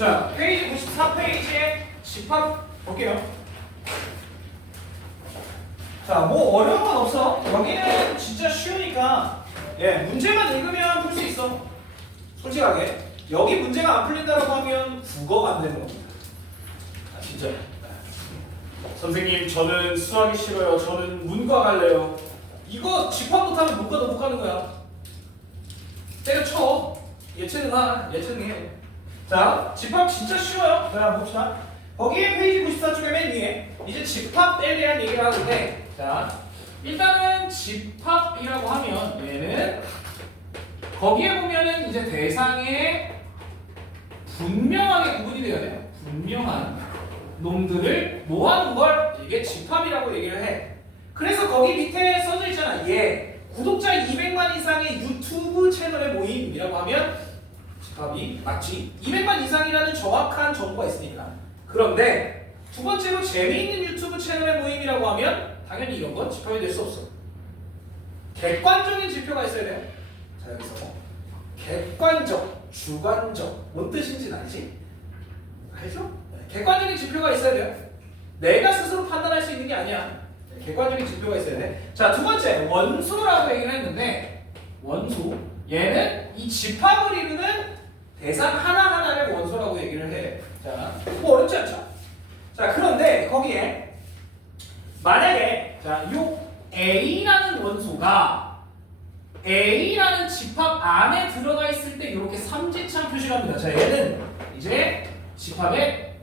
자, 페이지 94페이지에 집합 볼게요. 자, 뭐 어려운 건 없어. 여기는 진짜 쉬우니까 문제만 읽으면 풀 수 있어. 솔직하게. 여기 문제가 안 풀린다고 하면 국어가 안 되는 겁니다. 아, 진짜. 선생님, 저는 수학이 싫어요. 저는 문과 갈래요. 이거 집합 못하면 문과도 못 가는 거야. 때려쳐. 예체능아, 예체능해. 자, 집합 진짜 쉬워요. 자, 봅시다. 거기에 페이지 94쪽에 맨 위에 이제 집합에 대한 얘기를 하는데, 자, 일단은 집합이라고 하면 얘는 거기에 보면은 이제 대상에 분명하게 구분이 되어야 돼요. 분명한 놈들을 모아놓은 걸 이게 집합이라고 얘기를 해. 그래서 거기 밑에 써져 있잖아. 구독자 200만 이상의 유튜브 채널의 모임이라고 하면 집합이 맞지. 200만 이상이라는 정확한 정보가 있으니까. 그런데 두 번째로 재미있는 유튜브 채널의 모임이라고 하면 당연히 이런 건 집합이 될 수 없어. 객관적인 지표가 있어야 돼요. 자, 여기서 객관적, 주관적 뭔 뜻인지는 알지? 알죠? 객관적인 지표가 있어야 돼요. 내가 스스로 판단할 수 있는 게 아니야. 객관적인 지표가 있어야 돼. 자, 두 번째 원소라고 얘기를 했는데, 원소 얘는 이 집합을 이루는 대상 하나하나를 원소라고 얘기를 해. 자, 뭐 어렵지 않죠? 자, 그런데 거기에 만약에 요 A라는 원소가 A라는 집합 안에 들어가 있을 때 이렇게 삼지창 표시를 합니다. 자, 얘는 이제 집합의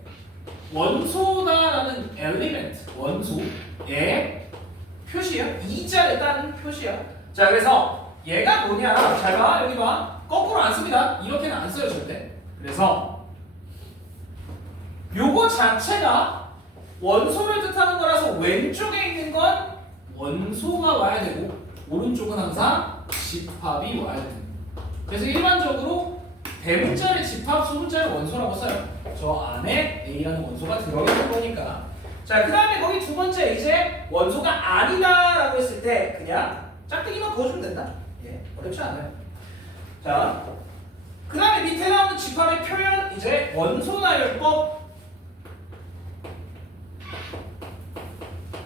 원소다라는 엘리멘트, 원소의 표시야. 이자를 따는 표시야. 자, 그래서 얘가 뭐냐? 잘 봐, 여기 봐. 거꾸로 안 씁니다. 이렇게는 안 써요, 절대. 그래서 요거 자체가 원소를 뜻하는 거라서 왼쪽에 있는 건 원소가 와야 되고 오른쪽은 항상 집합이 와야 됩니다. 그래서 일반적으로 대문자를 집합, 소문자를 원소라고 써요. 저 안에 A라는 원소가 들어있는 거니까. 자, 그 다음에 거기 두 번째 이제 원소가 아니다 라고 했을 때 그냥 짝대기만 그어주면 된다. 어렵지 않아요. 자, 그 다음에 밑에 나오는 집합의 표현 이제 원소나열법.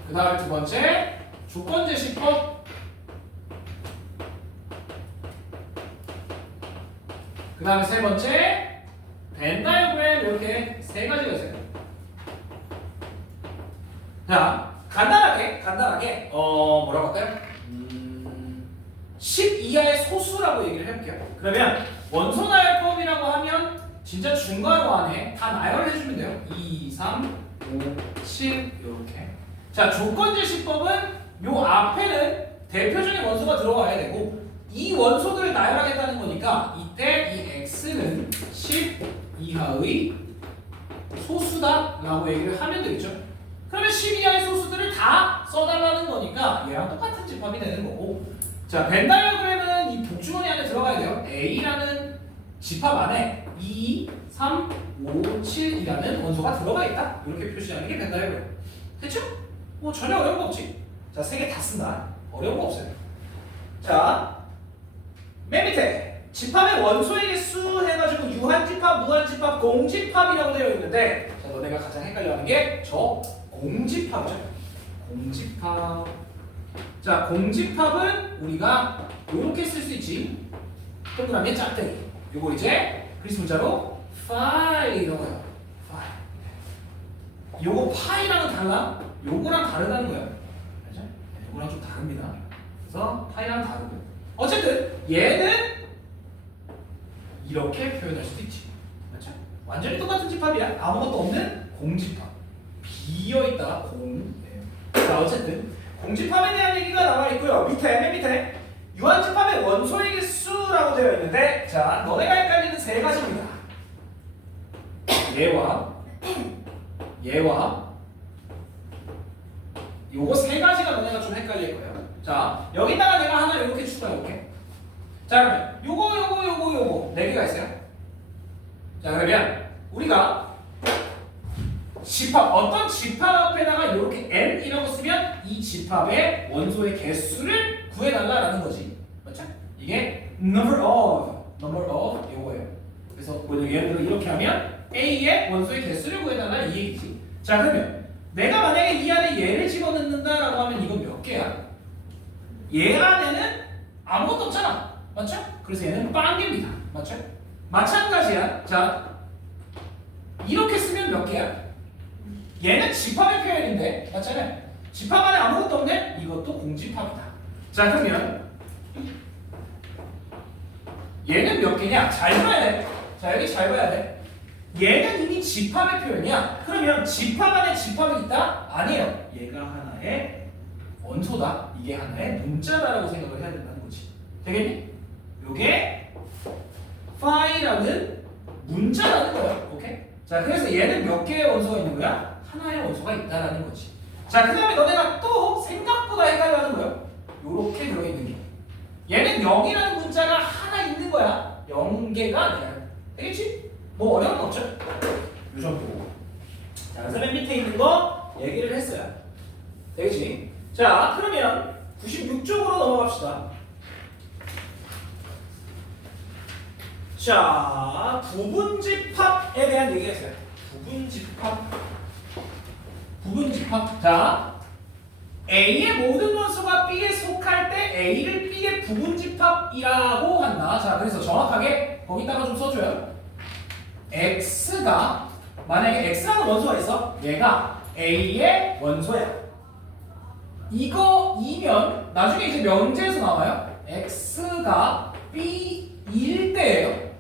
그 다음에 두 번째 조건제시법. 그 다음에 세 번째 벤 다이어그램. 이렇게 세 가지가 있어요. 자, 간단하게 뭐라고 할까요? 10 이하의 소수라고 얘기를 해볼게요. 그러면 원소 나열법이라고 하면 진짜 중괄호 안에 다 나열해주면 돼요. 2, 3, 5, 7 이렇게. 자, 조건제시법은 요 앞에는 대표적인 원소가 들어가야 되고 이 원소들을 나열하겠다는 거니까 이때 이 x는 10 이하의 소수다라고 얘기를 하면 되겠죠. 그러면 10 이하의 소수들을 다 써달라는 거니까 얘랑 똑같은 집합이 되는 거고. 자, 벤 다이어그램은 이 복주머니 안에 들어가야 돼요. A라는 집합 안에 2, 3, 5, 7이라는 원소가 들어가 있다. 이렇게 표시하는 게 벤 다이어그램. 됐죠? 뭐 전혀 어려운 거 없지. 자, 세 개 다 쓴다. 어려운 거 없어요. 자, 맨 밑에 집합의 원소의 개수 해가지고 유한집합, 무한집합, 공집합이라고 되어 있는데, 자, 너네가 가장 헷갈려하는 게 저 공집합이죠. 공집합. 자, 공집합은 우리가 이렇게 쓸 수 있지. 동그라미 짝대기. 요거 이제 그리스 문자로 파이라고 해요. 파이. 요거 파이랑은 달라. 요거랑 다르다는 거예요. 알죠? 요거랑 좀 다릅니다. 그래서 파이랑 다르고. 어쨌든 얘는 이렇게 표현할 수도 있지. 맞죠? 완전히 똑같은 집합이야. 아무것도 없는 공집합. 비어있다. 공. 자, 어쨌든 공집합에 대한 얘기가 나와 있고요. 맨 밑에 유한집합의 원소의 개수라고 되어 있는데, 자, 너네가 헷갈리는 세 가지입니다. 얘와 요거 세 가지가 너네가 좀 헷갈릴 거예요. 자, 여기다가 내가 하나 이렇게 추가해볼게. 자, 그러면 요거 네 개가 있어요. 자, 그러면 우리가 집합, 어떤 집합 앞에다가 이렇게 n이라고 쓰면 이 집합의 원소의 개수를 구해달라라는 거지. 맞죠? 이게 number of 요거예요. 그래서 예를 들어 이렇게 하면 A의 원소의 개수를 구해달라 이 얘기지. 자 그러면 내가 만약에 이 안에 얘를 집어넣는다라고 하면 이건 몇 개야? 얘 안에는 아무것도 없잖아. 맞죠? 그래서 얘는 빵개입니다. 맞죠? 마찬가지야. 자 이렇게 쓰면 몇 개야? 얘는 집합의 표현인데 맞잖아요. 집합 안에 아무것도 없네? 이것도 공집합이다. 자 그러면 얘는 몇 개냐? 잘 봐야 돼. 자 여기 잘 봐야 돼. 얘는 이미 집합의 표현이야. 그러면 집합 안에 집합이 있다? 아니에요. 얘가 하나의 원소다. 이게 하나의 문자다라고 생각을 해야 된다는 거지. 되겠니? 요게 파이라는 문자라는 거야. 오케이? 자 그래서 얘는 몇 개의 원소가 있는 거야? 하나의 원소가 있다라는 거지. 자 그 다음에 너네가 또 생각보다 헷갈려하는 거야. 요렇게 들어있는 게 얘는 0이라는 문자가 하나 있는 거야. 0개가 아니야. 되겠지? 뭐 어려운 거 없죠? 요 정도. 자 그래서 맨 밑에 있는 거 얘기를 했어요. 되겠지? 자 그러면 96쪽으로 넘어갑시다. 자 부분집합에 대한 얘기가 있어요. 부분집합. 자 A의 모든 원소가 B에 속할 때 A를 B의 부분집합이라고 한다. 자 그래서 정확하게 거기다가 좀 써줘요. X가 만약에 X라는 원소가 있어. 얘가 A의 원소야. 이거이면 나중에 이제 명제에서 나와요. X가 B일 때예요.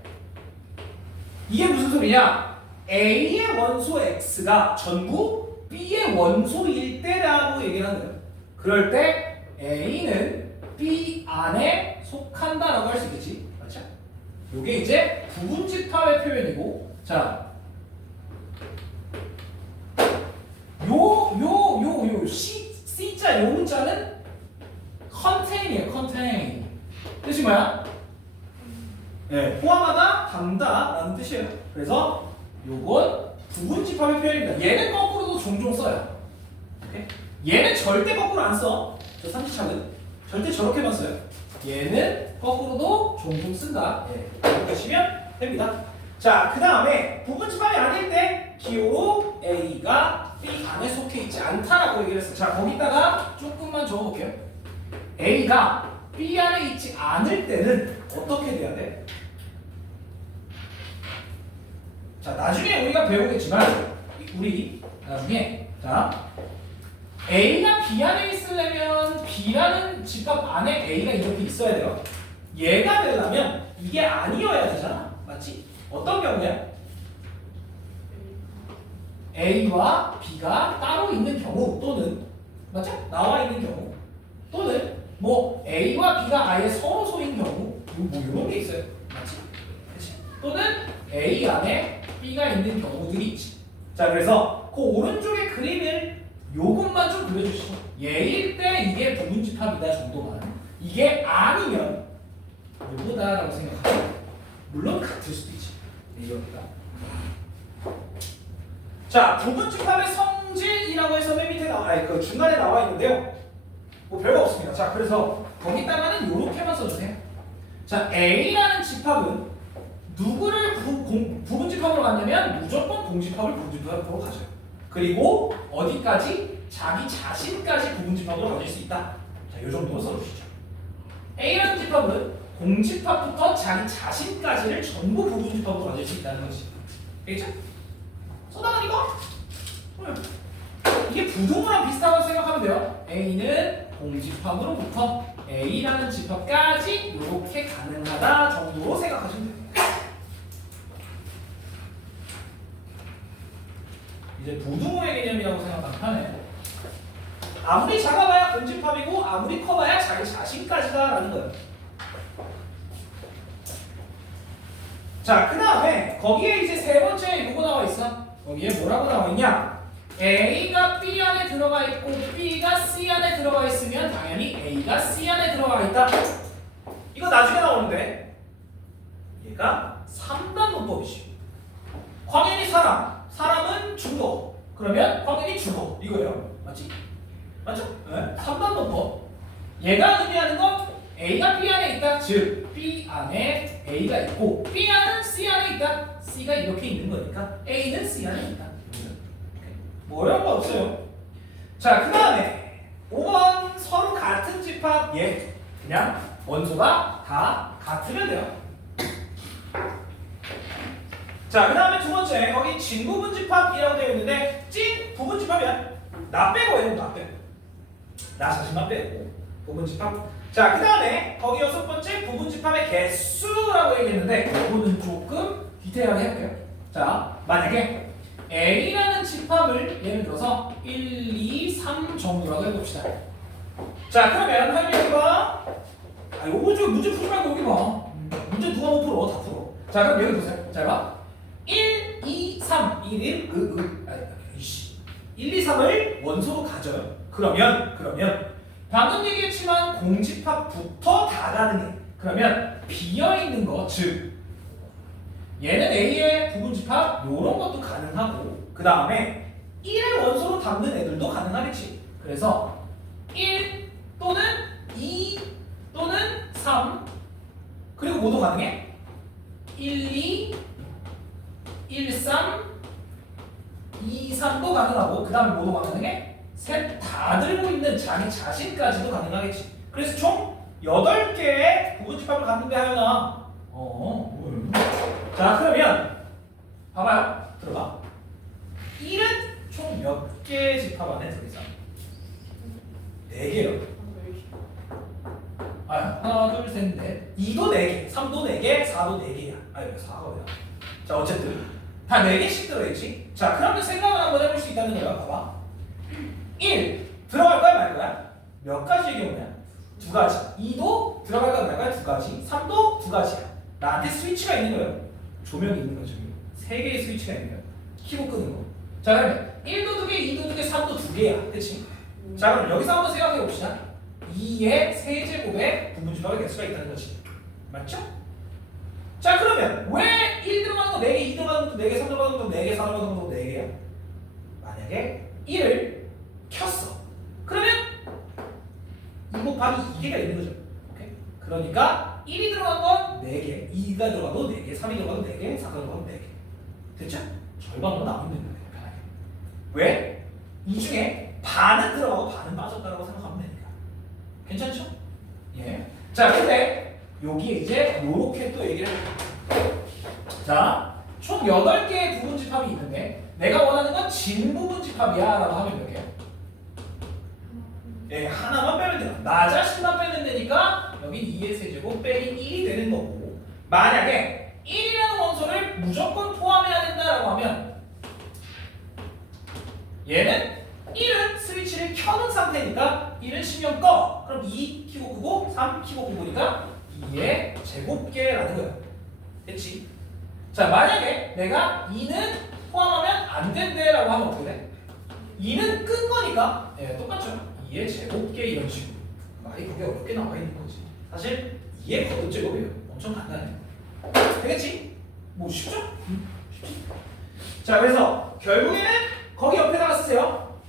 이게 무슨 소리냐? A의 원소 X가 전부 B의 원소일 때라고 얘기를 하는 거예요. 그럴 때 A는 B 안에 속한다라고 할 수 있겠지. 맞죠? 요게 이제 부분집합의 표현이고, 자, C자 요 문자는 contain이에요. contain. 뜻이 뭐야? 네, 포함하다, 담다라는 뜻이에요. 그래서 요건 부분집합의 표현입니다. 얘는 거꾸로도 종종 써요. 오케이? 얘는 절대 거꾸로 안 써. 저 삼지착은 절대 저렇게만 써요. 얘는 거꾸로도 종종 쓴다. 예, 이렇게 하시면 됩니다. 자, 그 다음에 부분집합이 아닐 때 기호로 A가 B 안에 속해 있지 않다라고 얘기를 했어요. 자, 거기다가 조금만 적어볼게요. A가 B 안에 있지 않을 때는 어떻게 돼야 돼? 자, 나중에 우리가 배우겠지만 우리 나중에 자 A가 B 안에 있으려면 B라는 집합 안에 A가 이렇게 있어야 돼요. 얘가 되려면 이게 아니어야 되잖아. 맞지? 어떤 경우야? A와 B가 따로 있는 경우 또는 맞죠? 나와 있는 경우 또는 뭐 A와 B가 아예 서로 소인 경우 뭐 이런 게 있어요. 맞지? 그치? 또는 A 안에 B가 있는 경우들이 있지. 자 그래서 그 오른쪽의 그림을 요것만 좀 그려주시죠. 얘일 때 이게 부분집합이다 정도만. 이게 아니면 요거다라고 생각하고 물론 같을 수도 있지. 이겁니다. 자 부분집합의 성질이라고 해서 맨 밑에 그 중간에 나와 있는데요. 뭐 별거 없습니다. 자 그래서 거기다가는 요렇게만 써주세요. 자 A라는 집합은 누구를 부분집합으로 갖냐면 무조건 공집합을 부분집합으로 가져요. 그리고 어디까지? 자기 자신까지 부분집합으로 가질 수 있다. 자, 요 정도로 써주시죠. A라는 집합은 공집합부터 자기 자신까지를 전부 부분집합으로 가질 수 있다는 거지. 알겠죠? 써나가니까 이게 부등호랑 비슷하다고 생각하면 돼요. A는 공집합으로부터 A라는 집합까지 이렇게 가능하다 정도로 생각하시면 돼요. 이제 부등호의 개념이라고 생각하면 편해. 아무리 작아봐야 공집합이고 아무리 커봐야 자기 자신까지다라는 거예요. 자, 그 다음에 거기에 이제 세 번째 뭐가 나와 있어? 거기에 뭐라고 나와 있냐? A가 B 안에 들어가 있고 B가 C 안에 들어가 있으면 당연히 A가 C 안에 들어가 있다. 이거 나중에 나오는데 얘가 3단 문법이지. 광현이 사람은 주어. 그러면 광현이 주어. 이거예요. 맞지? 맞죠? 네. 3단 문법. 얘가 의미하는 건 A가 B 안에 있다. 즉 B 안에 A가 있고 B 안은 C 안에 있다. C가 이렇게 있는 거니까 A는 C 안에 있다. 뭐 어려운 거 없어요. 자, 그 다음에 5번 서로 같은 집합 얘 그냥 원소가 다 같으면 돼요. 자, 그 다음에 두 번째 거기 진부분 집합이라고 되어 있는데 찐 부분 집합이야. 나 빼고 얘는 나 빼고 나 자신만 빼고 부분 집합. 자, 그 다음에 거기 여섯 번째 부분 집합의 개수라고 얘기했는데 이거는 조금 디테일하게 해볼게요. 자, 만약에 A라는 집합을 예를 들어서 1, 2, 3 정도라고 해봅시다. 자, 그러면 할머니가 요거 좀 문제 풀지 말고 여기 봐. 문제 누가 못 풀어? 다 풀어. 자, 그럼 여기 보세요. 자, 봐. 1, 2, 3 1, 1, 2, 3을 원소로 가져요. 그러면 방금 얘기했지만 공집합부터 다 가능해. 그러면 비어있는 거, 즉 얘는 A의 부분집합 요런 것도 가능하고 그 다음에 1의 원소로 담는 애들도 가능하겠지. 그래서 1 또는 2 또는 3 그리고 뭐도 가능해? 1, 2, 1, 3, 2, 3도 가능하고 그 다음에 뭐도 가능해? 셋 다 들고 있는 자기 자신까지도 가능하겠지. 그래서 총 8개의 부분집합을 갖는데 하연아 자, 그러면 봐봐요. 들어봐. 1은 총 몇 개의 집합 안에 들어있어? 4개요. 하나, 둘, 셋, 넷. 2도 4개, 3도 4개, 4도 4개야. 아니, 4가 왜야? 자, 어쨌든 다 4개씩 들어있지? 자, 그러면 생각을 한번 해볼 수 있다는 거야. 봐봐. 1 들어갈 거야 말 거야? 몇 가지의 경우야? 2가지. 2도 들어갈 거야 말 거야? 2가지. 3도 2가지야. 나한테 스위치가 있는 거예요. 조명이 있는 거죠. 3개의 스위치가 있는 거예요. 키고 끄는 거. 자, 그러면 1도 2개, 2도 2개, 3도 2개야. 그치? 자, 그럼 여기서 한번 생각해 봅시다. 2의 세제곱에 부분집합의 개수가 있다는 거지. 맞죠? 자, 그러면 왜 1 들어가는 거 4개, 2 들어가는 것도 4개, 3 들어가는 것도 4개, 4 들어가는 것도 4개야? 만약에 1을 켰어. 그러면 2 곱하기 2개가 있는 거죠. 오케이? 그러니까 1이 들어간 건 4개, 2가 들어가도 4개, 3이 들어가도 4개, 4가 들어가도 4개. 됐죠? 절반으로 나오면 되는 거예요. 편하게. 왜? 이 중에 반은 들어가고 반은 빠졌다고 생각하면 되니까. 괜찮죠? 예. 자, 근데 여기에 이제 요렇게 또 얘기를 해볼게요. 자, 총 8개의 부분집합이 있는데 내가 원하는 건 진부분집합이야 라고 하면 몇 개야? 예, 하나만 빼면 돼요. 나 자신만 빼면 되니까 여기 2의 세제곱 빼기 1이 되는 거고 만약에 1이라는 원소를 무조건 포함해야 된다라고 하면 얘는 1은 스위치를 켜놓은 상태니까 1은 신경 꺼. 그럼 2 키고 끄고 3 키고 끄고니까 2의 제곱계라는 거야. 됐지? 자, 만약에 내가 2는 포함하면 안 된대라고 하면 어떻게 돼? 2는 끈 거니까 똑같죠? 2의 제곱계 이런 식으로 말이 그게 어렵게 나와 있는 거지. 사실 2의 거듭제곱이에요. 엄청 간단해. 되겠지? 뭐 쉽죠? 쉽지? 자, 그래서 결국에는 거기 옆에다가 쓰세요.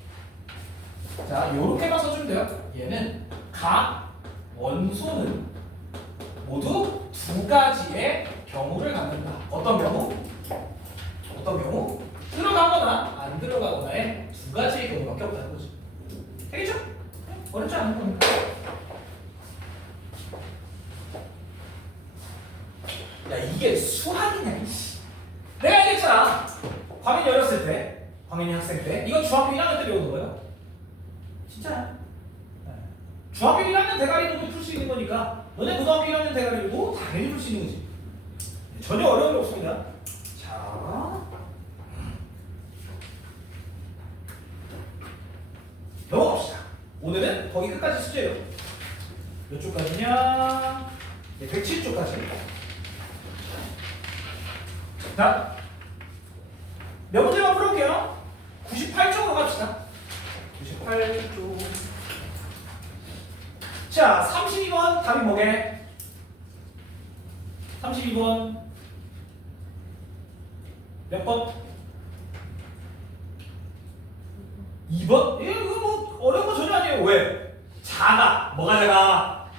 자, 요렇게만 써주면 돼요. 얘는 각 원소는 모두 2가지의 경우를 갖는다. 어떤 경우? 어떤 경우? 들어가거나 안 들어가거나의 2가지의 경우밖에 없다는 거지. 되겠죠? 어렵지 않은 거니까. 야, 이게 수학이냐? 내가 얘기했잖아. 광인이 어렸을 때, 광인이 학생 때, 이건 중학교 1학년 때 배우는 거예요. 진짜야. 중학교 1학년 대가리도 풀 수 있는 거니까 너네 고등학교 1학년 대가리도 당연히 풀 수 있는 거지. 전혀 어려운 게 없습니다. 자, 넘어갑시다. 오늘은 거기 끝까지 숙제예요. 몇 쪽까지냐? 네, 107쪽까지. 자, 몇 문제만 풀어볼게요. 98쪽으로 갑시다. 98쪽. 자, 32번 답이 뭐게? 32번 몇 번? 2번? 이거 뭐 어려운 거 전혀 아니에요. 왜? 작아. 뭐가 작아?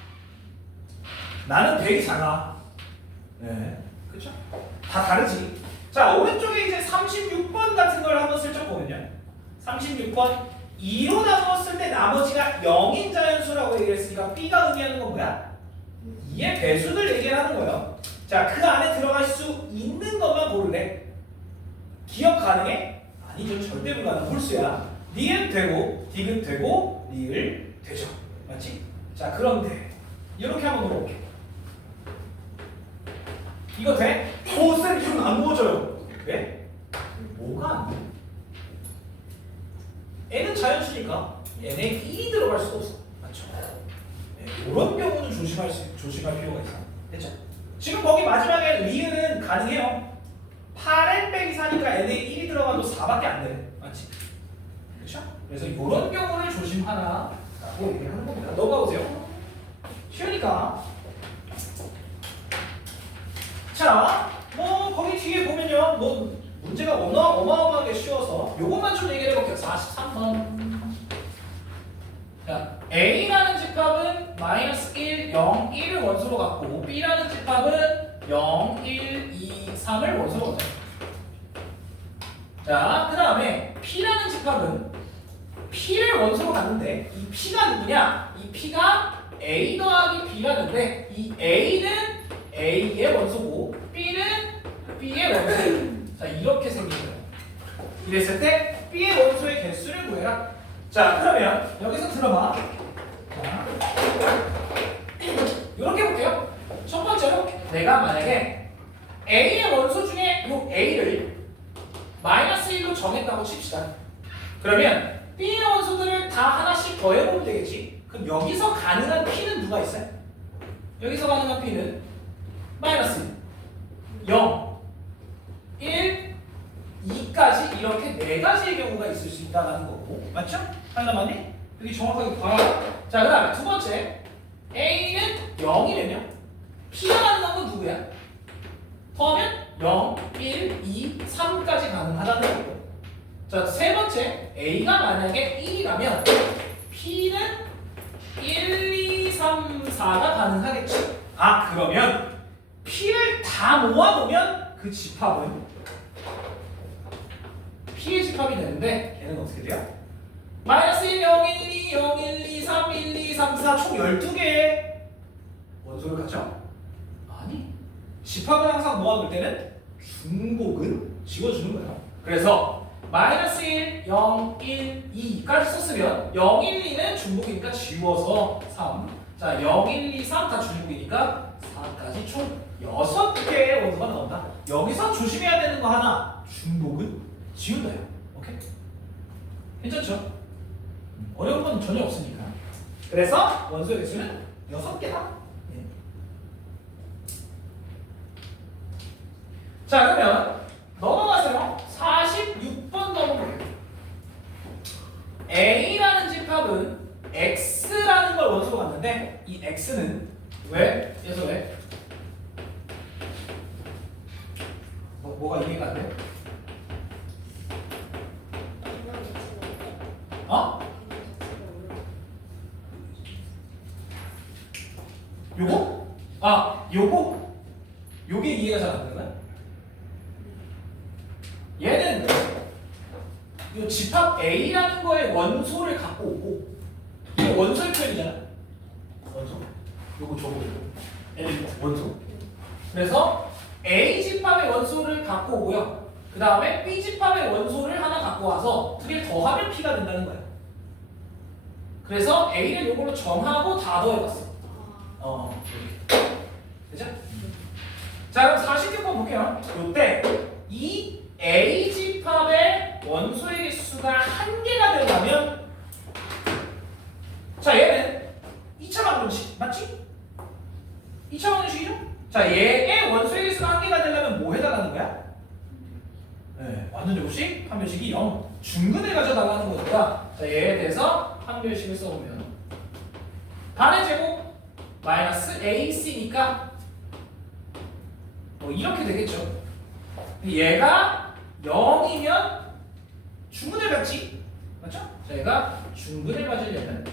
나는 되게 작아. 네, 그렇죠? 다 다르지. 자, 오른쪽에 이제 36번 같은 걸 한번 슬쩍 보면요. 36번 2로 나누었을 때 나머지가 0인 자연수라고 얘기했으니까 B가 의미하는 건 뭐야? 2의 배수들 얘기하는 거예요. 자, 그 안에 들어갈 수 있는 것만 고르래. 기억 가능해? 아니죠. 절대 불가능. 홀수야. 니은 되고, 디귿 되고, 리을 되죠. 맞지? 자, 그런데 이렇게 한번 물어볼게. 이거 돼? 쌤 이건 안 모아져요. 왜? 뭐가 안 돼? n은 자연수니까 n에 1이 들어갈 수가 없어. 맞죠? 네, 이런 경우는 조심할 필요가 있어. 됐죠? 지금 거기 마지막에 리을은 가능해요. 8n 빼기 4니까 n에 1이 들어가도 4밖에 안 돼. 맞지? 그렇죠? 그래서 이런 경우를 조심하라고 얘기하는 겁니다. 넘어가 보세요. 쉬우니까. 자, 뭐 거기 뒤에 보면요, 뭐 문제가 어마어마하게 쉬워서 요것만 좀 얘기해 볼게요. 43번. 자, A라는 집합은 -1, 0, 1을 원소로 갖고 B라는 집합은 0, 1, 2, 3을 원소로 갖죠. 자, 그 다음에 P라는 집합은 P를 원소로 갖는데 이 P가 누구냐? 이 P가 A 더하기 B라는데 이 A는 A의 원소고 B는 B의 원소. 자, 이렇게 생긴 거예요. 이랬을 때 B의 원소의 개수를 구해라. 자, 그러면 여기서 들어봐. 자, 이렇게 볼게요. 첫 번째로 내가 만약에 A의 원소 중에 이 A를 -1로 정했다고 칩시다. 그러면 B의 원소들을 다 하나씩 더해보면 되겠지. 그럼 여기서 가능한 P는 누가 있어요? 여기서 가능한 P는 -1, 0, 1, 2까지 이렇게 4가지의 경우가 있을 수 있다는 거고. 맞죠? 하나만이? 여기 정확하게 봐라. 자, 그 다음에 두 번째 A는 0이면요 P가 가능한 건 누구야? 더하면 0, 1, 2, 3까지 가능하다는 거고. 자, 세 번째 A가 만약에 1이라면 P는 1, 2, 3, 4가 가능하겠지. 아, 그러면 P를 다 모아놓으면 그 집합은 P의 집합이 되는데 걔는 어떻게 돼요? -1, 0, 1, 2, 0, 1, 2, 3, 1, 2, 3, 4 총 12개의 원소를 가져? 아니, 집합은 항상 모아놓을 때는 중복은 지워주는 거예요. 그래서 -1, 0, 1, 2까지 썼으면 0, 1, 2는 중복이니까 지워서 3. 자, 0, 1, 2, 3 다 중복이니까 4까지 총 6개의 원소가 나온다. 여기서 조심해야 되는 거 하나, 중복은 지운다요. 오케이? 괜찮죠? 어려운 건 전혀 없으니까. 그래서 원소의 개수는 6개다. 예. 자, 그러면 넘어가세요. 46번 넘어볼게요. A라는 집합은 X라는 걸 원소로 갖는데 이 X는 왜? 그래서 왜? 뭐가 이해가 안 돼? 어? 요거? 아, 요게 이해가 잘 안 되는 거야? 얘는 요 집합 A라는 거에 원소를 갖고 오고 이게 원소의 표현이잖아. 원소. 요거 저거 엘리트 원소. 그래서 A 집합의 원소를 갖고 오고요. 그 다음에 B 집합의 원소를 하나 갖고 와서 두 개 더하면 P가 된다는 거야. 그래서 A를 요걸로 정하고 다 더해봤어. 그죠? 자, 그럼 46번 볼게요. 요때 이 A 집합의 원소의 개수가 1개가 되려면 자, 얘는 2차 방정식 맞지? 2차 방정식이죠? 자, 얘의 원소의 개수가 1개가 되려면 뭐 해달라는 거야? 네, 완전 제곱식, 판별식이 0. 중근을 가져달라는 거니까 자, 얘에 대해서 판별식을 써보면 반의 제곱 -AC니까 뭐 이렇게 되겠죠. 얘가 0이면 중근을 갖지. 맞죠? 자, 얘가 중근을 가지려면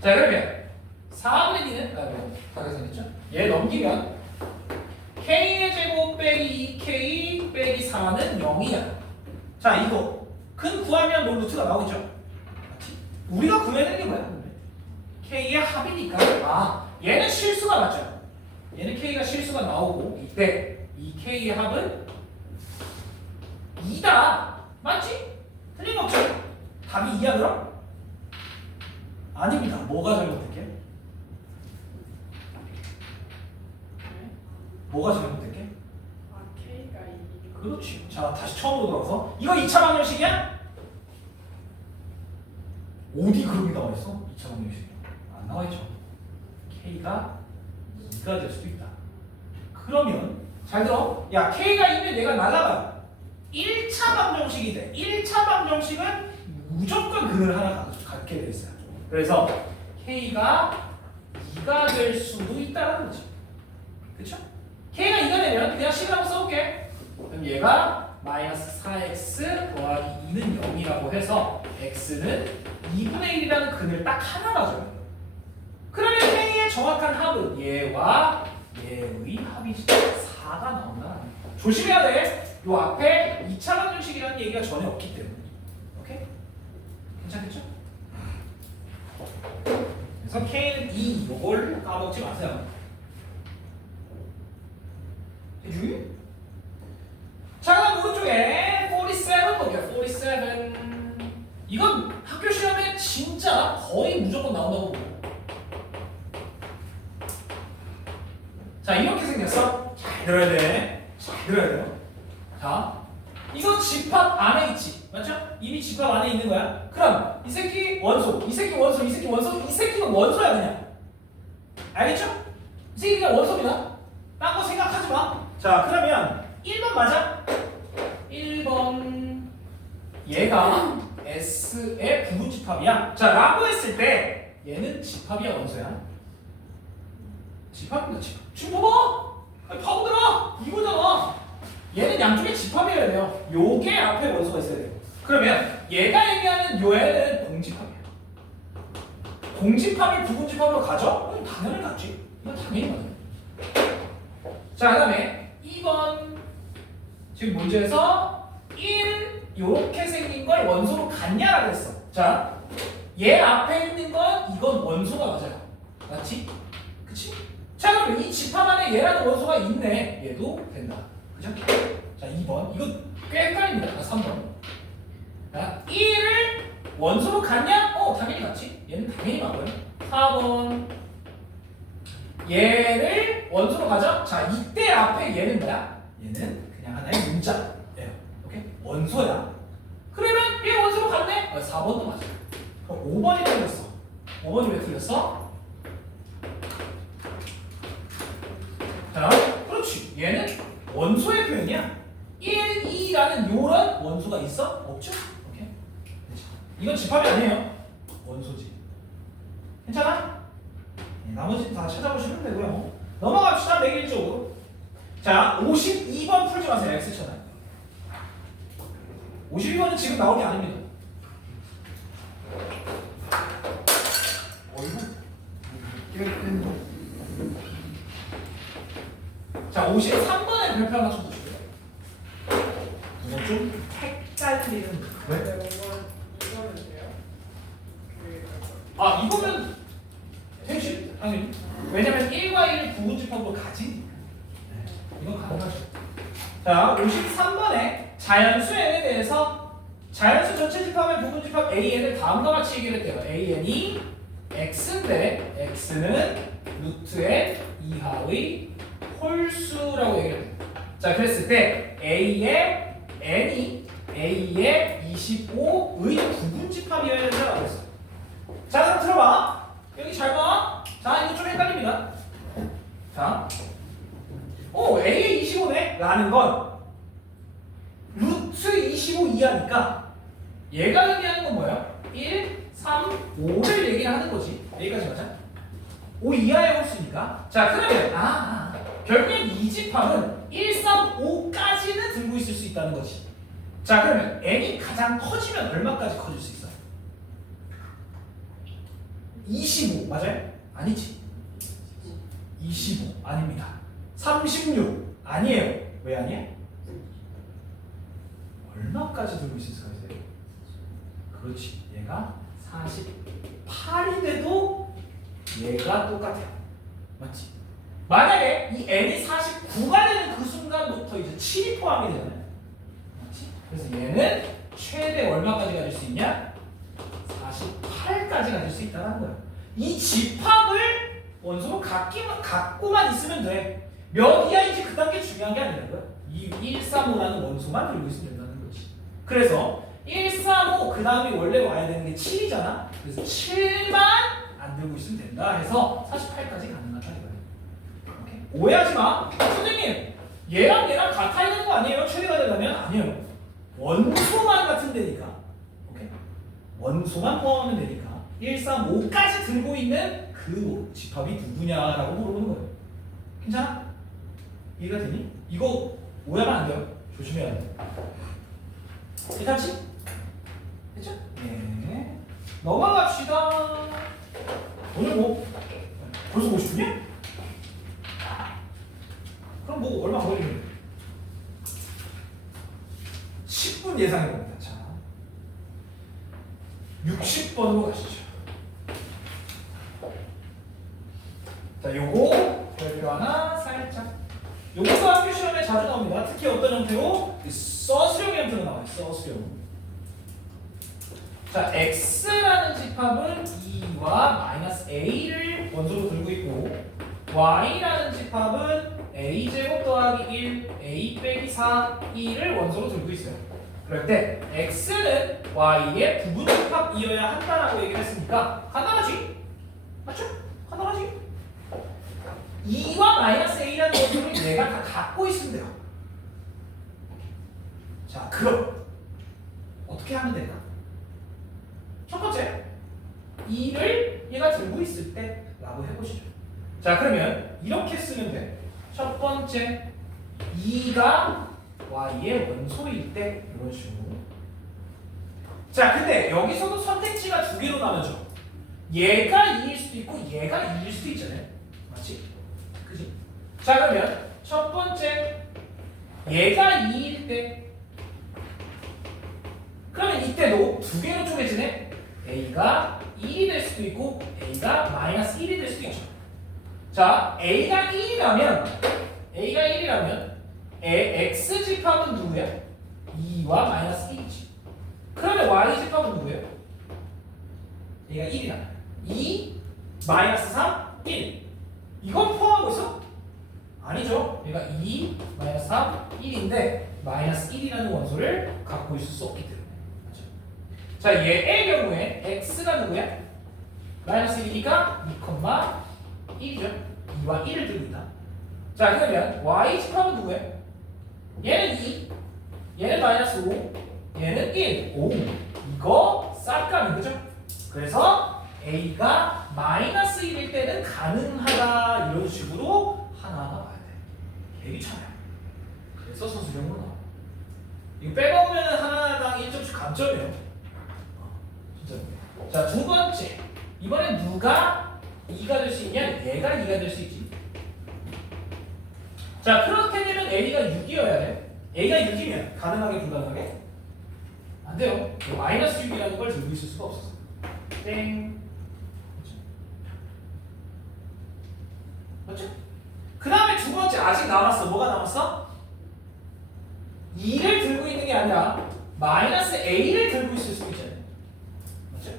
자, 그러면 4분의 2는 다르게 생겼죠? 얘 넘기면 K의 제곱 빼기 2K 빼기 빼기 4는 0이야. 자, 이거 근 구하면 뭐 루트가 나오겠죠? 맞지? 우리가 구해야 되는 게 뭐야? K의 합이니까. 아, 얘는 실수가 맞죠? 얘는 K가 실수가 나오고 이때 이 K의 합은 2다. 맞지? 틀린 거 없죠? 답이 2야 그럼? 아닙니다. 뭐가 잘못됐게? 뭐가 잘못됐게? 아, K가 2. 그렇지. 자, 다시 처음으로 돌아가서 이거 2차 방정식이야? 어디 그런 게 나와 있어? 2차 방정식이 안 나와 있죠. K가 2가 될 수도 있다. 그러면 잘 들어. 야, K가 2면 얘가 날아가. 1차 방정식이 돼. 1차 방정식은 무조건 근을 하나 갖게 돼 있어요. 그래서 K가 2가 될 수도 있다는 거지. 그쵸? K가 2가 되면 그냥 식을 한번 써볼게. 그럼 얘가 마이너스 4x 더하기 2는 0이라고 해서 x는 2분의 1이라는 근을 딱 하나 가져요. 그러면 K의 정확한 합은 얘와 얘의 합이지. 4가 나온다. 조심해야 돼. 요 앞에 2차 방정식이라는 얘기가 전혀 없기 때문에. 오케이? 괜찮겠죠? 그래서 K는 2, 요걸 까먹지 마세요. 되지? 자, 그럼 오른쪽에 47 볼게요. 47. 이건 학교 시험에 진짜 거의 무조건 나온다고 보고. 자, 이렇게 생겼어. 잘 들어야 돼. 잘 들어야 돼요. 자, 이거 집합 안에 있지. 맞죠? 이미 집합 안에 있는 거야. 그럼 이 새끼 원소, 이 새끼 원소, 이 새끼 원소, 이 새끼가 원소야 그냥. 알겠죠? 이 새끼가 원소입니다. 딴 거 생각하지 마. 자, 그러면 1번 맞아? 1번 얘가 S의 부분 집합이야. 자, 라고 했을 때 얘는 집합이야 원소야? 집합입니다. 집합. 지금 봐봐. 파고들어. 이거잖아. 얘는 양쪽에 집합이어야 돼요. 요게 앞에 원소가 있어야 돼요. 그러면 얘가 얘기하는 요 애는 공집합이야. 공집합이 부분집합으로 가죠? 당연히 갔지. 이건 당연히 맞아요. 자, 그 다음에 2번 지금 문제에서 1 요렇게 생긴 걸 원소로 갖냐라고 했어. 자, 얘 앞에 있는 건 이건 원소가 맞아요. 맞지? 그치? 자, 그럼 이 집합 안에 얘라는 원소가 있네. 얘도 된다. 그죠? 자, 2번. 이거 꽤 헷갈립니다. 3번. 자, 1을 원소로 갖냐? 당연히 맞지. 얘는 당연히 맞고요. 4번. 얘를 원소로 가죠? 자, 이때 앞에 얘는 뭐야? 얘는 그냥 하나의 문자예요. 오케이? 원소야. 그러면 얘 원소로 갔네? 4번도 맞아. 그럼 5번이 틀렸어. 5번이 왜 틀렸어? 자, 그렇지. 얘는 원소의 표현이야. 1, 2라는 요런 원소가 있어? 없죠? 오케이? 그렇지. 이건 집합이 아니에요. 원소지. 괜찮아? 나머지 다 찾아보시면 되고요. 넘어갑시다. 매길 쪽으로. 자, 52번 풀지 마세요. X처럼. 52번은 지금 나올 게 아닙니다. 자, 53번에 별표 하나 쳐주세요. 이건 좀 헷갈리는. 왜? 이거는 돼요? 이거면 되지. 당연히. 왜냐면 1과 1을 부분집합으로 가지. 이건 가능하죠. 자, 53번에 자연수 n에 대해서 자연수 전체 집합의 부분집합 AN을 다음과 같이 얘기를 해요. AN이 x인데 x는 루트의 이하의 홀수라고 얘기를 해요. 자, 그랬을 때 A의 n이 A의 25의 부분집합이어야 된다고 했어. 자, 그럼 들어봐. 여기 잘 봐. 자, 이거 좀 헷갈립니다. 자, A의 25네? 라는 건 루트 25 이하니까 얘가 의미하는 건 뭐야? 1, 3, 5를 얘기하는 거지. 여기까지 가자. 5 이하의 홀수니까. 자, 그러면 결국엔 이 집합은 1, 3, 5까지는 들고 있을 수 있다는 거지. 자, 그러면 n이 가장 커지면 얼마까지 커질 수 있어요? 25 맞아요? 아니지. 25 아닙니다. 36 아니에요. 왜 아니야? 얼마까지 들고 있을 수가 있어요? 그렇지. 얘가 48인데도 얘가 똑같아요. 맞지? 만약에 이 n이 49가 되는 그 순간부터 이제 7이 포함이 되잖아요. 맞지? 그래서 얘는 최대 얼마까지 가질 수 있냐? 48까지 가질 수 있다는 거예요. 이 집합을 원소로 갖고만 있으면 돼. 몇 이하인지 그딴 게 중요한 게 아니라고요. 이 135라는 원소만 들고 있으면 된다는 거지. 그래서 135 그 다음에 원래 와야 되는 게 7이잖아. 그래서 7만 안 들고 있으면 된다 해서 48까지 가능하다 이거예요. 오케이? 오해하지 마. 선생님 얘랑 얘랑 같아야 되는 거 아니에요? 최대가 되려면 아니에요. 원소만 같은 데니까. 오케이? 원소만 포함하면 되니까 135까지 들고 있는 그 집합이 누구냐라고 물어보는 거예요. 괜찮아? 이해가 되니? 이거 오해하면 안 돼요. 조심해야 돼. 괜찮지? 됐죠? 네. 넘어갑시다. 오늘 뭐 벌써 50분이야? 그럼 뭐 얼마 걸리면 돼? 10분 예상해 봅니다. 자, 60번으로 가시죠. 자, 요거 별표 하나 살짝. 요것도 학교 시험에 자주 나옵니다. 특히 어떤 형태로? 서술형 형태로 나와요. 서술형. 자, x라는 집합은 2와 -a를 원소로 들고 있고 y라는 집합은 a제곱 더하기 1, a 빼기 4, 2를 원소로 들고 있어요. 그럴 때 x는 y의 부분 집합이어야 한다라고 얘기를 했으니까 간단하지? 맞죠? 간단하지? 2와 -a라는 원소를 얘가 다 갖고 있으면 돼요. 자, 그럼 어떻게 하면 될까? 첫 번째, 2를 얘가 들고 있을 때 라고 해보시죠. 자, 그러면 이렇게 쓰면 돼. 첫 번째, 2가 y의 원소일 때 이런 식으로. 자, 근데 여기서도 선택지가 두 개로 나눠져. 얘가 2일 수도 있고 얘가 2일 수도 있잖아요. 맞지? 그지? 자, 그러면 첫 번째, 얘가 2일 때 그러면 이때도 두 개로 쪼개지네. a가 1이 될 수도 있고 a가 -1이 될 수도 있죠. 자, a가 1이라면 x 집합은 누구야? 2와 -1이지. 그러면 y 집합은 누구예요? 얘가 1이다. 2, -3, 1. 이건 포함하고 있어? 아니죠. 얘가 2, -3, 1인데 -1이라는 원소를 갖고 있을 수 없기 때문에. 맞죠? 자, 얘의 경우에 x가 누구야? -1이니까 2,1이죠. 2와 1을 들고 있다. 자, 그러면 y 집합은 누구야? 얘는 2, 얘는 -5, 얘는 1. 오, 이거 싹감이 그죠? 그래서 a가 -1일 때는 가능하다 이런 식으로 하나하나 와야 돼. 되게 차요. 그래서 서술형으로 나와. 이거 빼먹으면 하나당 1점씩 감점이에요. 진짜. 자, 두 번째. 이번엔 누가 2가 될 수 있냐? 얘가 2가 될 수 있지. 자, 그렇게 되면 a가 6이어야 돼. a가 6이면 가능하게 불가능하게? 안 돼요. -6이라는 걸 들고 있을 수가 없었어. 땡. 맞죠? 그 다음에 두 번째 아직 남았어. 뭐가 남았어? 2를 들고 있는 게 아니라 -a를 들고 있을 수 있잖아요. 맞죠?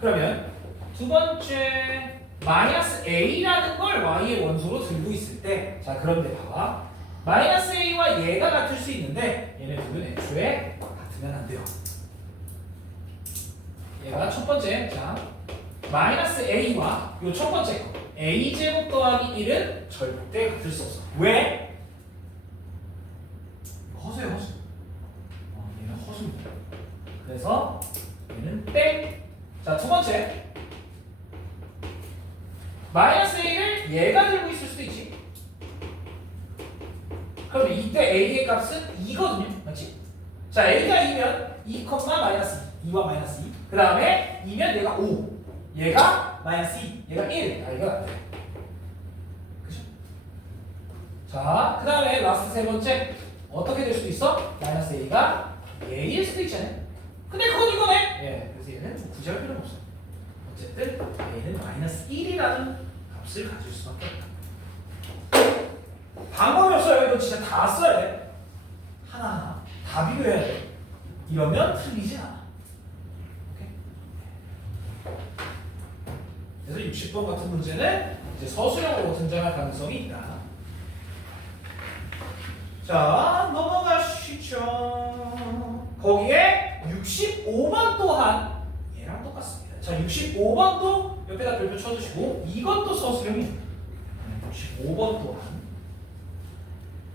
그러면 두 번째 -a라는 걸 y의 원소로 들고 있을 때, 자, 그런데 봐봐. -a와 얘가 같을 수 있는데 얘네 둘은 애초에 같으면 안 돼요. 얘가 첫 번째, 자, -a와 요 첫 번째 거 a제곱 더하기 1은 절대 같을 수 없어. 왜? 허수야, 허수. 얘는 허수입니다. 그래서 얘는 땡. 자, 두 번째, -a를 얘가 들고 있을 수도 있지. 그럼 이때 a의 값은 2거든요. 맞지? 자, a가 2면 2, -2와 -2. 그 다음에 2면 얘가 5. 얘가 -2. 얘가 1. 아, 이거 안 돼. 그죠? 자, 그 다음에 라스트 세 번째. 어떻게 될 수도 있어? -a가 A일 수도 있잖아요. 근데 그건 이거네. 예, 그래서 얘는 뭐 굳이 할 필요는 없어요. 어쨌든 A는 마이너스 1이라는 값을 가질 수밖에 없다. 방법이 없어요. 이거 진짜 다 써야 돼. 하나하나 다 비교해야 돼. 이러면 틀리지 않아. 오케이? 그래서 60번 같은 문제는 이제 서술형으로 등장할 가능성이 있다. 자, 넘어가시죠. 거기에 65번 또한 얘랑 똑같습니다. 자, 65번도 옆에다 별표 쳐주시고 이것도 서술형입니다. 65번 또한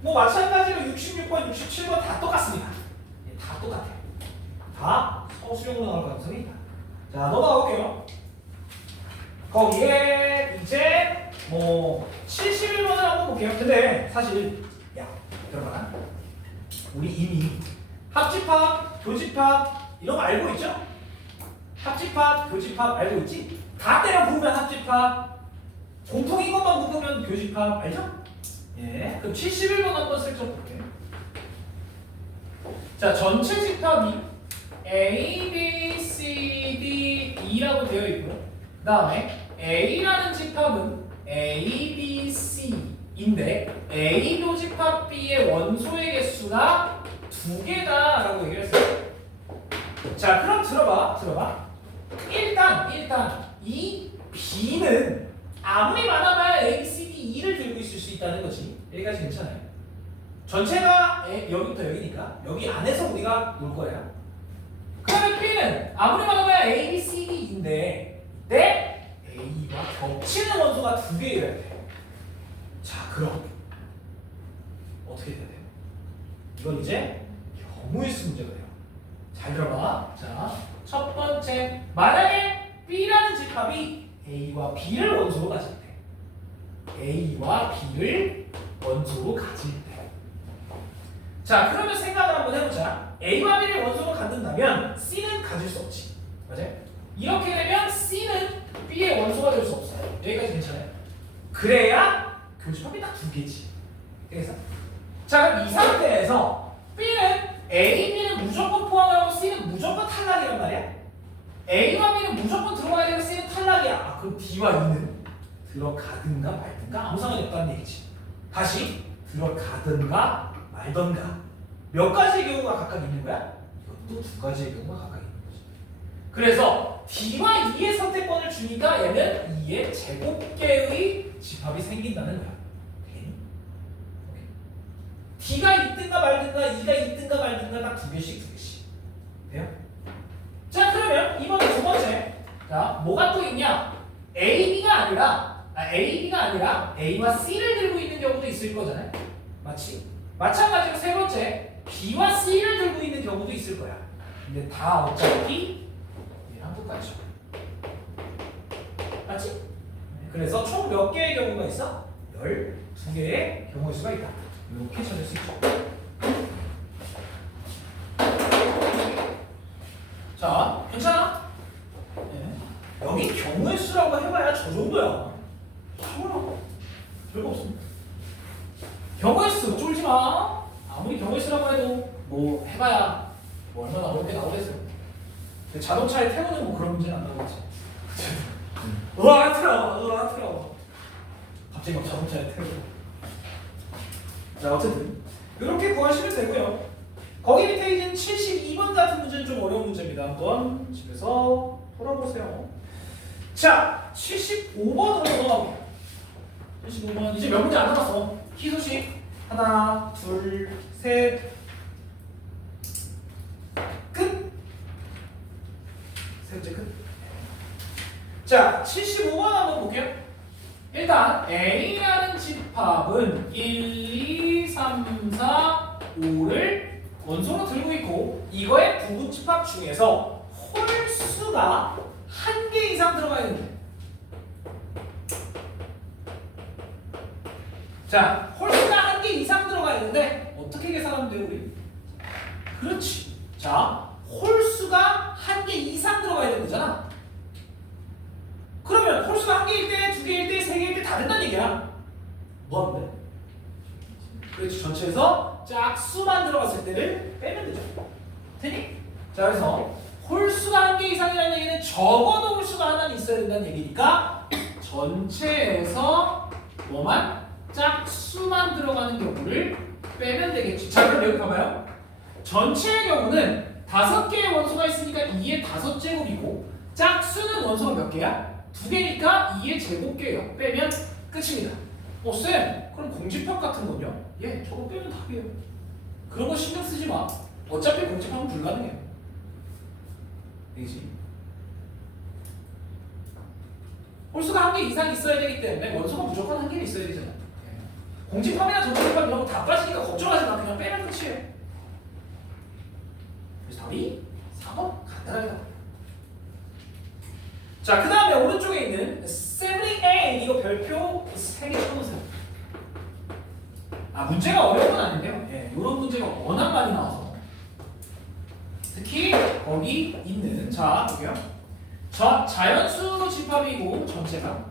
뭐 마찬가지로 66번, 67번 다 똑같습니다. 예, 다 똑같아요. 다 서술형으로 나올 가능성이 있다. 자, 넘어가 볼게요. 거기에 이제 뭐 71번을 한번 볼게요. 근데 사실 야, 여러분 우리 이미 합집합, 교집합 이런 거 알고 있죠? 합집합, 교집합 알고 있지? 다 때려 부으면 합집합, 공통인 것만 묶으면 교집합 알죠? 예, 그럼 71번 한번 슬쩍 볼게요. 자, 전체 집합이 A, B, C, D, E라고 되어 있고요. 그 다음에 A라는 집합은 A, B, C인데 A 교집합 B의 원소의 개수가 2개다라고 얘기를 했어요. 자, 그럼 들어봐. 일단 이 B는 아무리 많아봐야 A, B, C, D, E를 들고 있을 수 있다는 거지. 여기까지 괜찮아요. 전체가 여기부터 여기니까 여기 안에서 우리가 놀 거예요. 그러면 B는 아무리 많아봐야 A, B, C, D인데 내 A와 겹치는 원소가 2개여야 돼. 자, 그럼 어떻게 돼야 돼요? 이건 이제 경우의 수 문제가 돼요. 잘 들어봐. 자, 첫 번째, 만약에 B라는 집합이 A와 B를 원소로 가질 때, A와 B를 원소로 가질 때, 자, 그러면 생각을 한번 해보자. A와 B를 원소로 갖는다면 C는 가질 수 없지, 맞아요? 이렇게 되면 C는 B의 원소가 될 수 없어요. 여기까지 괜찮아요? 그래야 교집합이 딱 2개지. 그래서 자, 그럼 이 상태에서 B는 A, B는 무조건 포함하고 C는 무조건 탈락이란 말이야. A와 B는 무조건 들어가야 되고 C는 탈락이야. 아, 그럼 D와 E는 들어가든가 말든가 아무 상관이 없다는 얘기지. 다시 들어가든가 말든가 몇 가지의 경우가 각각 있는 거야? 이것도 2가지의 경우가 각각 있는 거지. 그래서 D와 E의 선택권을 주니까 얘는 2의 제곱개의 집합이 생긴다는 거야. D가 있든가 말든가 E가 있든가 말든가 딱 2개씩 돼요? 자, 그러면 이번에 두 번째, 자, 뭐가 또 있냐? B가 아니라 A와 C를 들고 있는 경우도 있을 거잖아요. 맞지? 마찬가지로 세 번째, B와 C를 들고 있는 경우도 있을 거야. 근데 다 어차피 얘랑 똑같죠. 맞지? 그래서 총 몇 개의 경우가 있어? 12개의 경우의 수가 있다. 이렇게 찾을 수 있죠. 자, 괜찮아? 네. 여기 경우의 수라고 해봐야 저 정도야. 쉬워요. 별거 없습니다. 경우의 수 쫄지 마. 아무리 경우의 수라고 해도 뭐 해봐야 뭐 얼마나 어렵게 나오겠어요. 자동차에 태우는 뭐 그런 문제는 안 나오겠지. 으아 틀어. 갑자기 막 자동차에 태우고. 자, 어쨌든 이렇게 구하시면 되고요. 거기 밑에 있는 72번 같은 문제는 좀 어려운 문제입니다. 한번 집에서 풀어보세요. 자, 75번으로 넘어가볼게요. 75번 이제 몇 문제 안 남았어. 희소식 하나, 둘, 셋, 끝. 세 번째 끝. 자, 75번 한번 볼게요. 일단 A라는 집합은 1, 2, 3, 4, 5를 원소로 들고 있고 이거의 부분 집합 중에서 홀수가 1개 이상 들어가야 됩니다. 자, 홀수가 1개 이상 들어가야 되는데 어떻게 계산하면 돼요, 우리? 그렇지. 자, 홀수가 1개 이상 들어가야 되는 거잖아. 그러면 홀수가 1개일 때, 2개일 때, 3개일 때 다 된다는 얘기야. 뭐 하면 돼? 그렇지. 전체에서 짝수만 들어갔을 때를 빼면 되죠. 되니? 자, 그래서 홀수가 한 개 이상이라는 얘기는 적어도 홀수가 하나는 있어야 된다는 얘기니까 전체에서 뭐만? 짝수만 들어가는 경우를 빼면 되겠지. 자, 그럼 여기 봐봐요. 전체의 경우는 5개의 원소가 있으니까 2의 5제곱이고 짝수는 원소가 몇 개야? 2개니까 2의 제곱개예요. 빼면 끝입니다. 쌤, 그럼 공집합 같은 건요? 예, 저거 빼면 답이에요. 그런 거 신경 쓰지 마. 어차피 공집합은 불가능해요. 되지? 홀수가 한 개 이상 있어야 되기 때문에 원소가 무조건 한 개 있어야 되잖아. 공집합이나 전체집합 이런 거 다 빠지니까 걱정하지 마. 그냥 빼면 끝이에요. 그래서 답이 4번 간단하게 나와요. 자, 그 다음에 오른쪽에 있는 78 이거 별표 3개 쳐놓으세요. 문제가 어려운 건 아닌데요. 예, 이런 문제가 워낙 많이 나와서 특히 거기 있는 자, 볼게요. 자연수 집합이고 전체가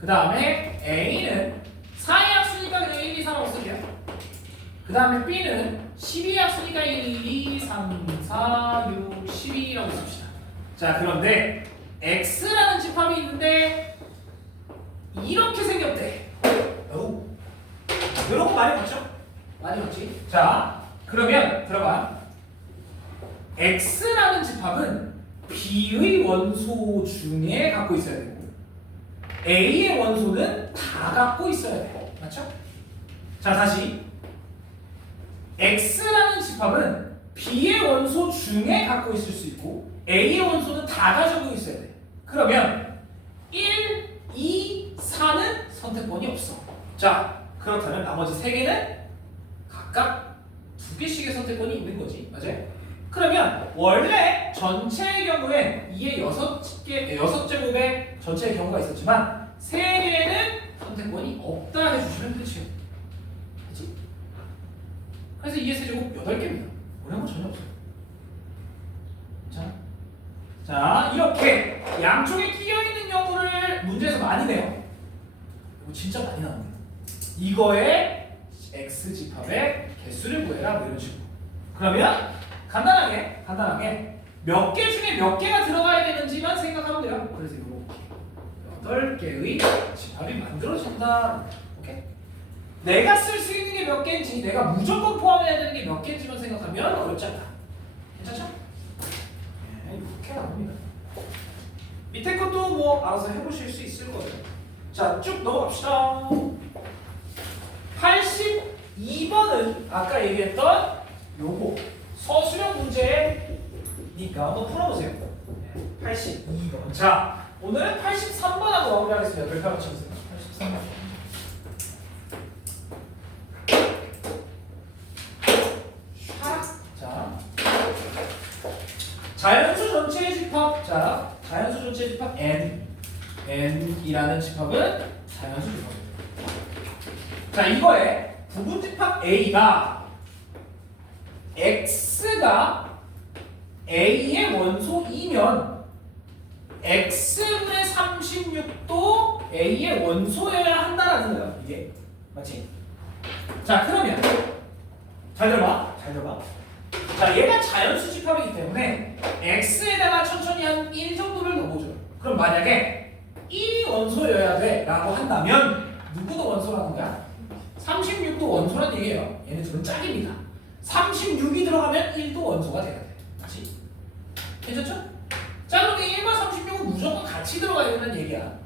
그 다음에 A는 4의 약수니까 그냥 1, 2, 3 없을게요. 그 다음에 B는 12의 약수니까 1, 2, 3, 4, 6, 12라고 씁시다. 자, 그런데 X라는 집합이 있는데 이렇게 생겼대. 이런 거 많이 봤죠? 많이 봤지? 자, 그러면 들어봐. X라는 집합은 B의 원소 중에 갖고 있어야 되고 A의 원소는 다 갖고 있어야 돼. 맞죠? 자, 다시 X라는 집합은 B의 원소 중에 갖고 있을 수 있고 A의 원소는 다 가지고 있어야 돼. 그러면 1, 2, 4는 선택권이 없어. 자, 그렇다면 나머지 3개는 각각 2개씩의 선택권이 있는 거지. 맞아요? 그러면 원래 전체의 경우에 2의 6제곱의 전체의 경우가 있었지만 3개는 선택권이 없다 해주시면 끝이에요. 그치? 그래서 2의 세제곱 8개입니다. 어려운 건 전혀 없어요. 괜찮아? 자, 이렇게 양쪽에 끼어있는 경우를 문제에서 많이 내요. 이거 진짜 많이 나옵니다. 이거의 X집합의 개수를 구해라 뭐 이런 식으로. 그러면 간단하게 몇 개 중에 몇 개가 들어가야 되는지만 생각하면 돼요. 그래서 이렇게 8개의 집합이 만들어진다. 오케이? 내가 쓸 수 있는 게 몇 개인지, 내가 무조건 포함해야 되는 게 몇 개인지만 생각하면 어렵지 않다. 괜찮죠? 네, 이렇게 나옵니다. 밑에 것도 뭐 알아서 해보실 수 있을 거예요. 자, 쭉 넘어갑시다. 82번은 아까 얘기했던 요거 서술형 문제니까 한번 풀어보세요. 82번. 자, 오늘은 83번하고 마무리하겠습니다. 별표 하나 쳐주세요. 83번. 자, 자연수 전체의 집합. 자, 자연수 전체의 집합 N이라는 집합은 자연수 집합입니다. 자, 이거에 부분집합 A가 X가 A의 원소이면 X분의 36도 A의 원소여야 한다라는 거예요. 이게 맞지? 자, 그러면 잘 들어봐. 자, 얘가 자연수 집합이기 때문에 X에다가 천천히 한 1 정도를 넣어보죠. 그럼 만약에 1이 원소여야 돼 라고 한다면 누구도 원소라는 거야? 36도 원소란 얘기예요. 얘네 둘은 짝입니다. 36이 들어가면 1도 원소가 돼야 돼. 맞지? 괜찮죠? 자, 그럼 1과 36은 무조건 같이 들어가야 된다는 얘기야.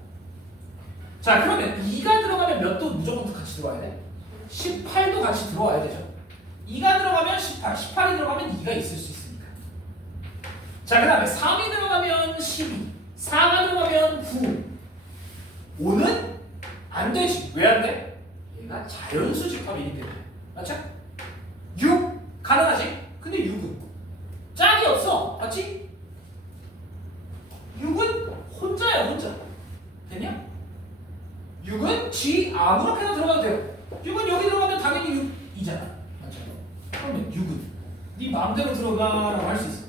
자, 그러면 2가 들어가면 몇 도 무조건 같이 들어와야 돼? 18도 같이 들어와야 되죠. 2가 들어가면 18, 18이 들어가면 2가 있을 수 있으니까. 자, 그 다음에 3이 들어가면 12, 4가 들어가면 9, 5는 안 되지. 왜 안 돼? 얘가 자연수 집합이기 때문에. 맞죠? 6 가능하지? 근데 6은 짝이 없어. 맞지? 6은 혼자야, 혼자. 됐냐? 6은 G 아무렇게나 들어가도 돼요. 6은 여기 들어가면 당연히 6이잖아. 맞죠? 그러면 6은 네 마음대로 들어가라고 할 수 있어.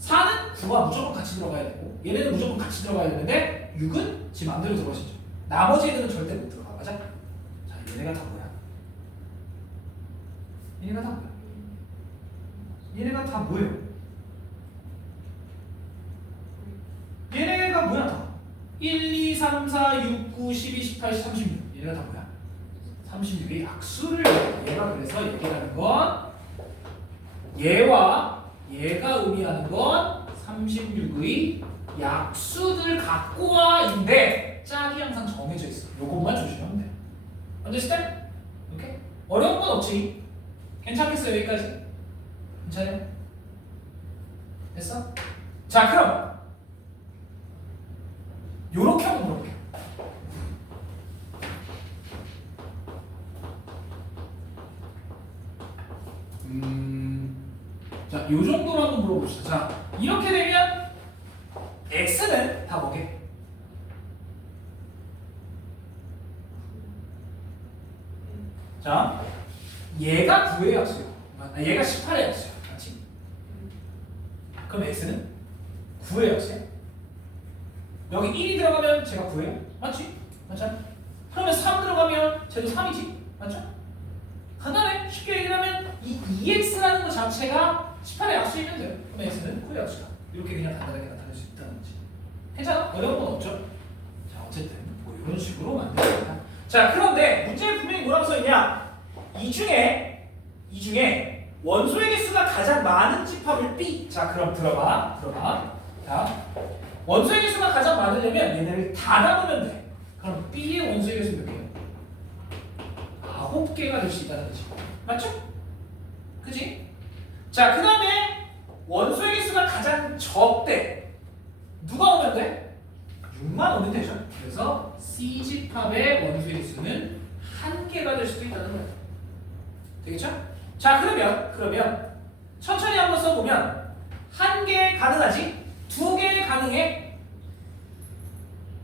4는 9가 무조건 같이 들어가야 되고 얘네는 무조건 같이 들어가야 되는데 6은 지 마음대로 들어갈 수 있죠. 나머지 애들은 절대 못 들어가. 맞아? 자, 얘네가 다 뭐야? 얘네가 다 뭐야? 얘네가 다 뭐예요? 얘네가 뭐야 다? 1, 2, 3, 4, 6, 9, 12, 18, 36 얘네가 다 뭐야? 36의 약수를 얘가 그래서 얘기하는 건 얘와 얘가 의미하는 건 36의 약수들 갖고 와인데 짝이 항상 정해져 있어. 요것만 조심하면 돼. understand? 오케이? 어려운 건 없지? 괜찮겠어요 여기까지? 괜찮아요? 됐어? 자 그럼 요렇게 한번 물어볼게요. 자, 요 정도로 한번 물어봅시다. 자, 이렇게 되면 x는 다 뭐게? 자, 얘가 9의 약수요. 얘가 18의 약수요. 맞지? 그럼 x는 9의 약수야? 여기 1이 들어가면 제가 9예요. 맞지? 맞죠? 그러면 3 들어가면 쟤도 3이지? 맞죠? 간단해. 쉽게 얘기하면 이 EX라는 것 자체가 18의 약수이면 돼요. 그럼 X는 9의 약수다. 이렇게 그냥 간단하게 나타낼 수 있다는 거지. 괜찮아? 어려운 건 없죠? 자, 어쨌든 뭐 이런 식으로 만들어진다. 자, 그런데 문제에 분명히 뭐라고 써있냐? 이 중에 원소의 개수가 가장 많은 집합을 B. 자, 그럼 들어봐. 자, 원소의 개수가 가장 많으려면 얘네를 다 나누면 돼. 그럼 B의 원소의 개수 몇 개예요? 9개가 될 수 있다는 거지. 맞죠? 그지? 자, 그 다음에 원소의 개수가 가장 적대. 누가 오면 돼? 6만 오면 되죠. 그래서 C집합의 원소의 개수는 1개가 될 수도 있다는 거예요. 되겠죠? 자, 그러면 천천히 한번 써보면 1개 가능하지? 2개 가능해?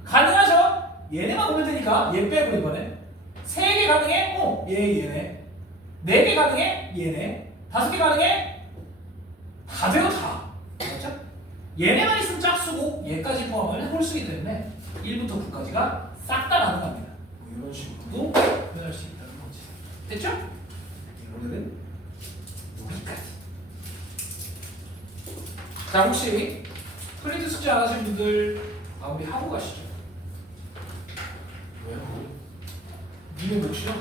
가능하죠? 얘네만 보면 되니까 얘 빼고 이번에 3개 가능해? 얘네 4개 가능해? 얘네 5개 가능해? 다 돼요 다. 맞죠? 얘네만 있으면 짝수고 얘까지 포함하면 홀수이기 때문에 1부터 9까지가 싹 다 가능합니다. 뭐 이런 식으로도 표현할 수 있다는 거지. 됐죠? 오늘은 여기까지. 자, 혹시 프린트 숙제 안 하신 분들 마무리 하고 가시죠. 왜요? 니네 몇 시야?